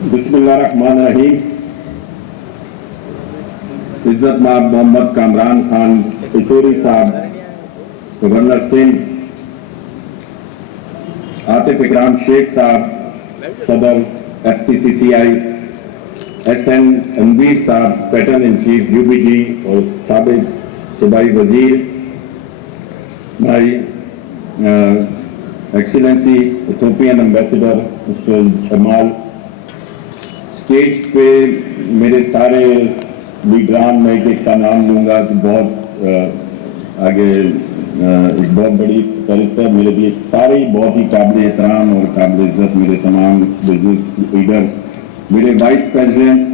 बिस्मिल्लाहिर्रहमानिर्रहीम। इज्जत माब मोहम्मद कामरान खान किशोरी साहब, गवर्नर सिंह, आतिफ इकराम शेख साहब सदर FPCCI, SN रणवीर साहब पैटर्न इन चीफ UBG और साबिक सूबाई वजीर, भाई excellency Ethiopian ambassador mister Jamal, stage पे मेरे सारे लीडरान, मैं एक का नाम लूँगा तो बहुत आगे एक बहुत बड़ी फहरिस्त है मेरे लिए। सारे बहुत ही काबिल एहतराम और काबिल इज्जत मेरे तमाम बिजनेस लीडर्स, मेरे वाइस प्रेसिडेंट्स,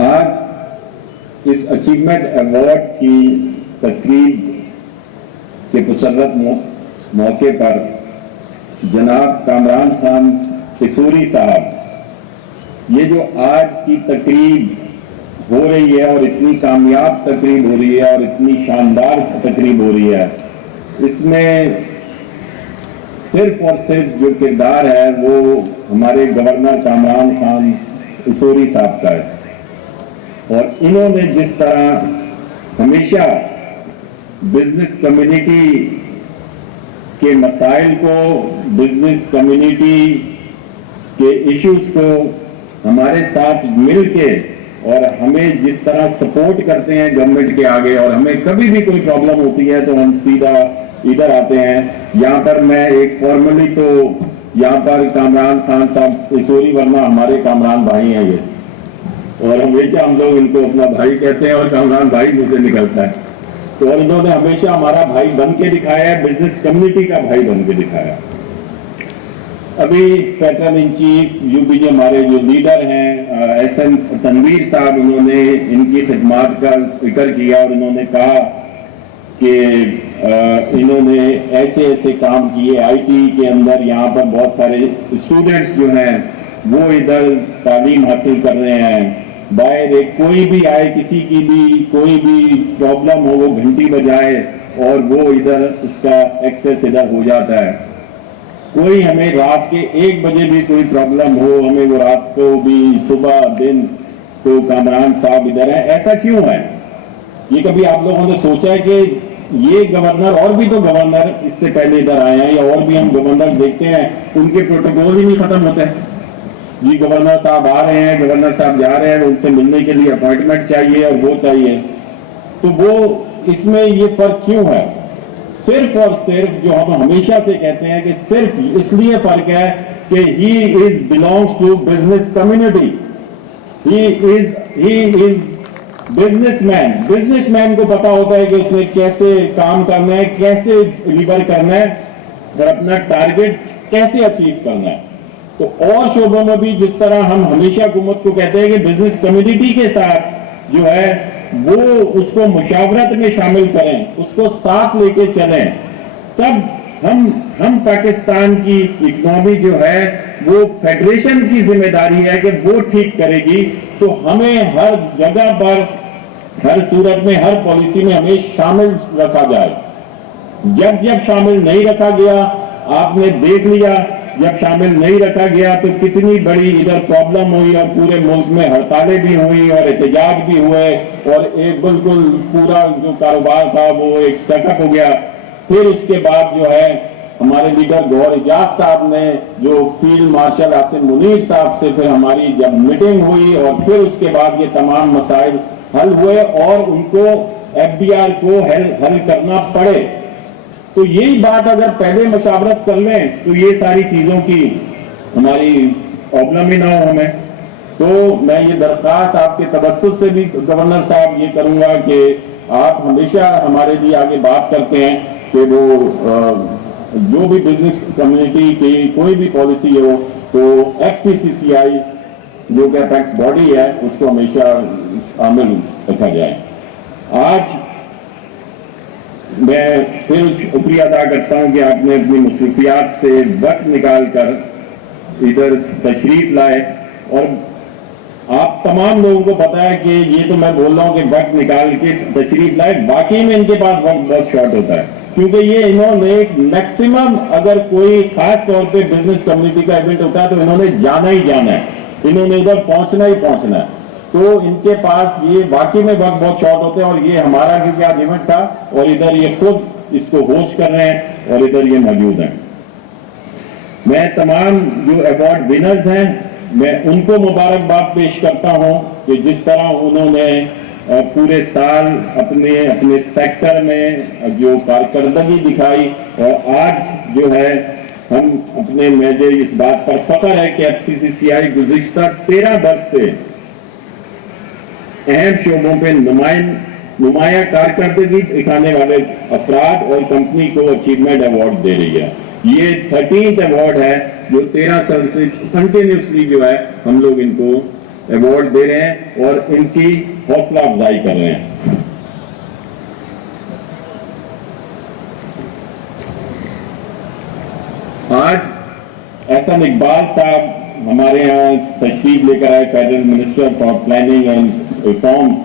आज इस अचीवमेंट अवार्ड की तकरीब के मुसर्रत मौके पर जनाब कामरान खान किशोरी साहब, ये जो आज की तकरीब हो रही है और इतनी कामयाब तकरीब हो रही है और इतनी शानदार तकरीब हो रही है, इसमें सिर्फ और सिर्फ जो किरदार है वो हमारे गवर्नर कामरान खान किशोरी साहब का है। और इन्होंने जिस तरह हमेशा बिजनेस कम्युनिटी के मसाइल को, बिजनेस कम्युनिटी के इश्यूज को हमारे साथ मिलके और हमें जिस तरह सपोर्ट करते हैं गवर्नमेंट के आगे, और हमें कभी भी कोई प्रॉब्लम होती है तो हम सीधा इधर आते हैं। यहाँ पर मैं एक फॉर्मली तो यहाँ पर कामरान खान साहब किशोरी, वरना हमारे कामरान भाई हैं ये, और हमेशा हम लोग इनको अपना भाई कहते हैं और कामरान भाई मुझसे निकलता है। तो और इन्होंने हमेशा हमारा भाई बन के दिखाया है, बिजनेस कम्युनिटी का भाई बन के दिखाया। अभी पैटर्न इन चीफ UBG हमारे जो लीडर हैं SN रणवीर साहब, उन्होंने इनकी खिदमत का जिक्र किया और इन्होंने कहा कि इन्होंने ऐसे ऐसे काम किए IT के अंदर। यहाँ पर बहुत सारे स्टूडेंट्स जो हैं वो इधर तालीम हासिल कर रहे हैं। बाहर कोई भी आए, किसी की भी कोई भी प्रॉब्लम हो, वो घंटी बजाए और वो इधर उसका एक्सेस इधर हो जाता है। कोई हमें रात के 1 बजे भी कोई प्रॉब्लम हो, हमें वो रात को भी, सुबह दिन, तो कामरान साहब इधर है। ऐसा क्यों है? ये कभी आप लोगों ने सोचा है कि ये गवर्नर, और भी तो गवर्नर इससे पहले इधर आए हैं, या और भी हम गवर्नर देखते हैं, उनके प्रोटोकॉल ही नहीं खत्म होते। जी गवर्नर साहब आ रहे हैं, गवर्नर साहब जा रहे हैं, उनसे मिलने के लिए अपॉइंटमेंट चाहिए और वो चाहिए। तो वो इसमें ये फर्क क्यों है? सिर्फ और सिर्फ जो हम हमेशा से कहते हैं कि सिर्फ इसलिए फर्क है कि he is belongs to business community, he is businessman. Businessman को पता होता है कि उसने कैसे काम करना है, कैसे डिलीवर करना है और अपना टारगेट कैसे अचीव करना है। तो और शोबों में भी जिस तरह हम हमेशा हुकूमत को कहते हैं कि बिजनेस कम्युनिटी के साथ जो है वो उसको मुशावरत में शामिल करें, उसको साथ लेके चलें, तब हम पाकिस्तान की इकोनॉमी जो है वो फेडरेशन की जिम्मेदारी है कि वो ठीक करेगी। तो हमें हर जगह पर, हर सूरत में, हर पॉलिसी में हमें शामिल रखा जाए। जब शामिल नहीं रखा गया, आपने देख लिया, जब शामिल नहीं रखा गया तो कितनी बड़ी इधर प्रॉब्लम हुई और पूरे मुल्क में हड़तालें भी हुई और एहतजाज भी हुए और एक बिल्कुल पूरा जो कारोबार था वो एक स्टकअप हो गया। फिर उसके बाद जो है हमारे लीडर गौहर एजाज साहब ने जो फील्ड मार्शल आसिम मुनीर साहब से फिर हमारी जब मीटिंग हुई और फिर उसके बाद ये तमाम मसाइल हल हुए और उनको FDR को हल करना पड़े। तो यही बात अगर पहले मशावरत कर लें तो ये सारी चीजों की हमारी प्रॉब्लम ही ना हो हमें। तो मैं ये दरख्वास्त आपके तवज्जुह से भी गवर्नर साहब ये करूंगा कि आप हमेशा हमारे लिए आगे बात करते हैं कि वो जो भी बिजनेस कम्युनिटी की कोई भी पॉलिसी हो तो FPCCI जो कि अपेक्स बॉडी है उसको हमेशा शामिल रखा जाए। आज मैं फिर शुक्रिया अदा करता हूं कि आपने अपनी मसरूफियात से वक्त निकाल कर इधर तशरीफ लाए और आप तमाम लोगों को पता है कि ये तो मैं बोल रहा हूं कि वक्त निकाल के तशरीफ लाए, बाकी में इनके पास वक्त बहुत शॉर्ट होता है। کیونکہ یہ انہوں نے میکسیمم اگر کوئی خاص طور پہ بزنس کمیونٹی کا ایونٹ ہوتا ہے تو انہوں نے جانا ہی جانا ہے, انہوں نے ادھر پہنچنا ہی پہنچنا ہے. تو ان کے پاس یہ واقعی میں وقت بہت شارٹ ہوتے ہیں, اور یہ ہمارا کیونکہ آج ایونٹ تھا اور ادھر یہ خود اس کو ہوسٹ کر رہے ہیں اور ادھر یہ موجود ہیں. میں تمام جو ایوارڈ ونرز ہیں میں ان کو مبارکباد پیش کرتا ہوں کہ جس طرح انہوں نے پورے سال اپنے سیکٹر میں جو کارکردگی دکھائی, اور آج جو ہے ہم اپنے مجھے اس بات پر فخر ہے کہ FPCCI گزشتہ 13 برس سے اہم شعبوں پہ نمایاں کارکردگی دکھانے والے افراد اور کمپنی کو اچیومنٹ ایوارڈ دے رہی ہے. یہ 13th ایوارڈ ہے جو 13 سال سے کنٹینیوسلی جو ہے ہم لوگ ان کو ایوارڈ دے رہے ہیں اور ان کی حوصلہ افزائی کر رہے ہیں. آج احسن اقبال صاحب ہمارے یہاں تشریف لے کر آئے, federal minister for planning and reforms.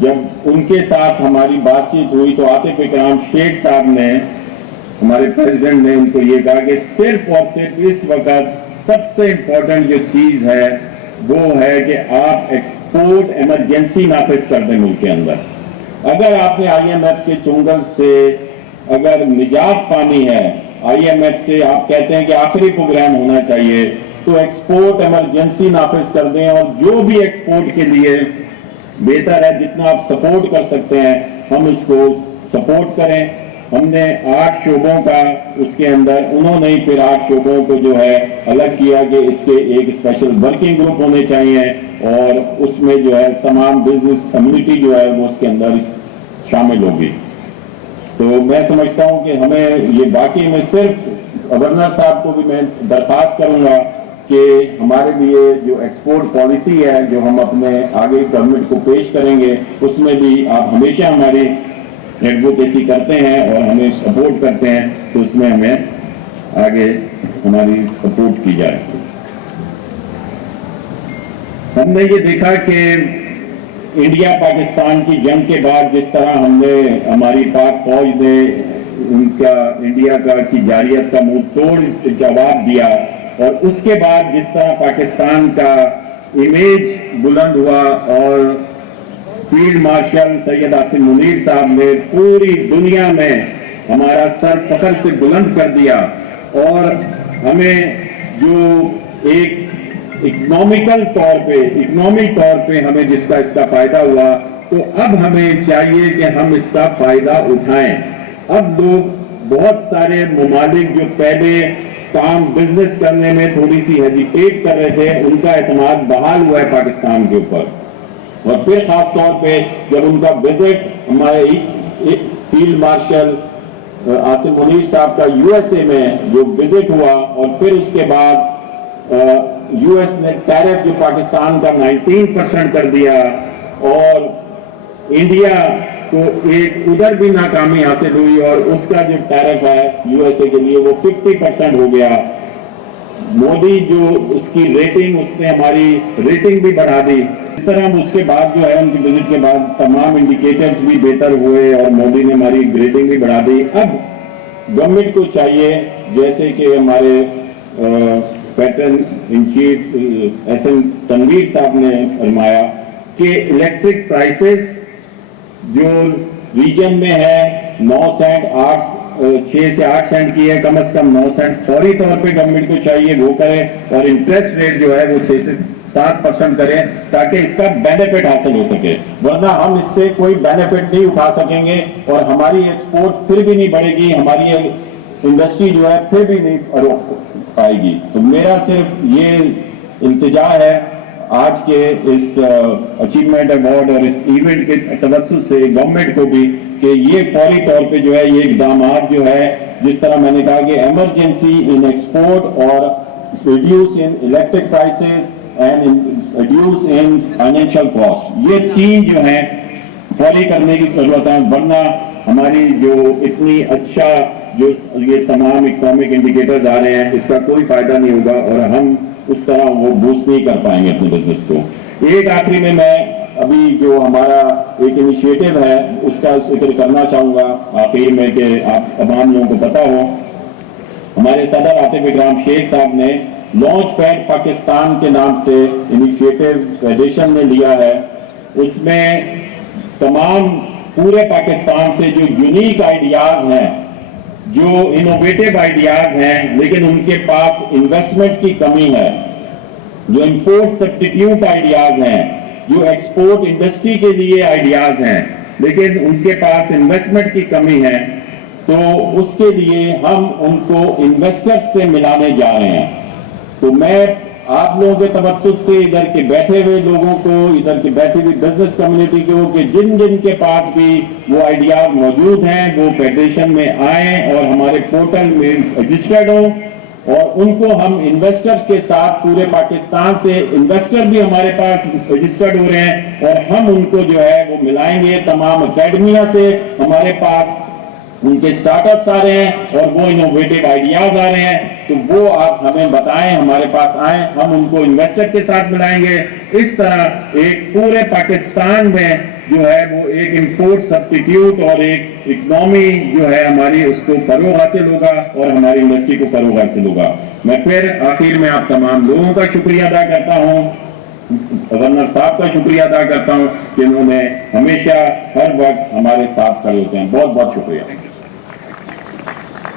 جب ان کے ساتھ ہماری بات چیت ہوئی تو عاطف اکرام شیخ صاحب نے, ہمارے پریزیڈنٹ نے, ان کو یہ کہا کہ صرف اور صرف اس وقت سب سے امپورٹنٹ جو چیز ہے وہ ہے کہ آپ ایکسپورٹ ایمرجنسی نافذ کر دیں ملک کے اندر. اگر آپ نے IMF کے چنگل سے اگر نجات پانی ہے, IMF سے آپ کہتے ہیں کہ آخری پروگرام ہونا چاہیے, تو ایکسپورٹ ایمرجنسی نافذ کر دیں, اور جو بھی ایکسپورٹ کے لیے بہتر ہے جتنا آپ سپورٹ کر سکتے ہیں ہم اس کو سپورٹ کریں. ہم نے 8 شعبوں کا اس کے اندر, انہوں نے پھر 8 شعبوں کو جو ہے الگ کیا کہ اس کے ایک اسپیشل ورکنگ گروپ ہونے چاہیے, اور اس میں جو ہے تمام بزنس کمیونٹی جو ہے وہ اس کے اندر شامل ہوگی. تو میں سمجھتا ہوں کہ ہمیں یہ باقی میں صرف گورنر صاحب کو بھی میں درخواست کروں گا کہ ہمارے لیے جو ایکسپورٹ پالیسی ہے جو ہم اپنے آگے گورنمنٹ کو پیش کریں گے اس میں بھی آپ ہمیشہ ہماری ایڈوکیسی کرتے ہیں اور ہمیں سپورٹ کرتے ہیں, تو اس میں ہمیں آگے ہماری سپورٹ کی جائے. ہم نے یہ دیکھا کہ انڈیا پاکستان کی جنگ کے بعد جس طرح ہم نے, ہماری پاک فوج نے ان کا انڈیا کی جارحیت کا منہ توڑ جواب دیا, اور اس کے بعد جس طرح پاکستان کا امیج بلند ہوا, اور فیلڈ مارشل سید عاصم منیر صاحب نے پوری دنیا میں ہمارا سر فخر سے بلند کر دیا, اور ہمیں جو ایک اکنامیکل طور پہ ہمیں جس کا اس کا فائدہ ہوا, تو اب ہمیں چاہیے کہ ہم اس کا فائدہ اٹھائیں. اب لوگ بہت سارے ممالک جو پہلے کام بزنس کرنے میں تھوڑی سی ہیزیٹیٹ کر رہے تھے, ان کا اعتماد بحال ہوا ہے پاکستان کے اوپر. اور پھر خاص طور پہ جب ان کا وزٹ, ہمارے فیلڈ مارشل عاصم منیر صاحب کا USA میں جو وزٹ ہوا, اور پھر اس کے بعد US نے ٹیرف جو پاکستان کا 19% کر دیا, اور انڈیا کو ایک ادھر بھی ناکامی حاصل ہوئی, اور اس کا جو ٹیرف ہے USA کے لیے وہ 50% ہو گیا. مودی جو اس کی ریٹنگ, اس نے ہماری ریٹنگ بھی بڑھا دی. اس طرح ہم اس کے بعد جو ہے ان کی وزٹ کے بعد تمام انڈیکیٹرز بھی بہتر ہوئے, اور مودی نے ہماری ریٹنگ بھی بڑھا دی. اب گورنمنٹ کو چاہیے, جیسے کہ ہمارے pattern in chief SN Tanveer صاحب نے فرمایا کہ الیکٹرک پرائسز جو ریجن میں ہے 9 سینٹ 6 سے 8 سینٹ کی ہے, کم از کم 9 سینٹ فوری طور پہ گورنمنٹ کو چاہیے وہ کرے, اور انٹرسٹ ریٹ جو ہے وہ 6 سے 7% کریں تاکہ اس کا بینیفٹ حاصل ہو سکے. ورنہ ہم اس سے کوئی بینیفٹ نہیں اٹھا سکیں گے, اور ہماری ایکسپورٹ پھر بھی نہیں بڑھے گی, ہماری انڈسٹری جو ہے پھر بھی نہیں فروغ پائے گی. تو میرا صرف یہ التجا ہے آج کے اس اچیومنٹ ایوارڈ اور اس ایونٹ کے توسط سے گورنمنٹ کو بھی, کہ یہ فوری طور پہ جو ہے یہ اقدامات جو ہے, جس طرح میں نے کہا کہ ایمرجنسی ان ایکسپورٹ اور reduce in electric prices and reduce in financial cost, یہ 3 جو ہیں فوری کرنے کی ضرورت ہے. ورنہ ہماری جو اتنی اچھا جو یہ تمام اکنامک انڈیکیٹرز آ رہے ہیں اس کا کوئی فائدہ نہیں ہوگا, اور ہم اس طرح وہ بوسٹ نہیں کر پائیں گے اپنے بزنس کو. ایک آخری میں اب अभी जो हमारा एक इनिशिएटिव है उसका जिक्र करना चाहूँगा आखिर में कि आप तमाम लोगों को पता हो, हमारे सदर आतिफ इकराम शेख साहब ने लॉन्च पैड पाकिस्तान के नाम से इनिशिएटिव फेडरेशन ने लिया है। उसमें तमाम पूरे पाकिस्तान से जो यूनिक आइडियाज हैं, जो इनोवेटिव आइडियाज हैं, लेकिन उनके पास इन्वेस्टमेंट की कमी है, जो इंपोर्ट सब्स्टिट्यूट आइडियाज हैं, जो एक्सपोर्ट इंडस्ट्री के लिए आइडियाज हैं, लेकिन उनके पास इन्वेस्टमेंट की कमी है, तो उसके लिए हम उनको इन्वेस्टर्स से मिलाने जा रहे हैं। तो मैं आप लोगों के तवज्जुह से इधर के बैठे हुए लोगों को, इधर के बैठी हुई बिजनेस कम्युनिटी को, कि जिन जिन के पास भी वो आइडियाज मौजूद हैं वो फेडरेशन में आए और हमारे पोर्टल में रजिस्टर्ड हो, और उनको हम इन्वेस्टर्स के साथ पूरे पाकिस्तान से इन्वेस्टर भी हमारे पास रजिस्टर्ड हो रहे हैं, और हम उनको जो है वो मिलाएंगे। तमाम अकेडमिया से हमारे पास उनके स्टार्टअप्स आ रहे हैं और वो इनोवेटिव आइडियाज आ रहे हैं, तो वो आप हमें बताएं, हमारे पास आए, हम उनको इन्वेस्टर के साथ मिलाएंगे। इस तरह एक पूरे पाकिस्तान में जो है वो एक इंपोर्ट सब्स्टिट्यूट और एक इकोनॉमी जो है हमारी, उसको फरोग हासिल होगा और हमारी इंडस्ट्री को फरोग हासिल होगा। मैं फिर आखिर में आप तमाम लोगों का शुक्रिया अदा करता हूँ, गवर्नर साहब का शुक्रिया अदा करता हूँ कि उन्होंने हमेशा हर वक्त हमारे साथ खड़े होते हैं। बहुत बहुत शुक्रिया।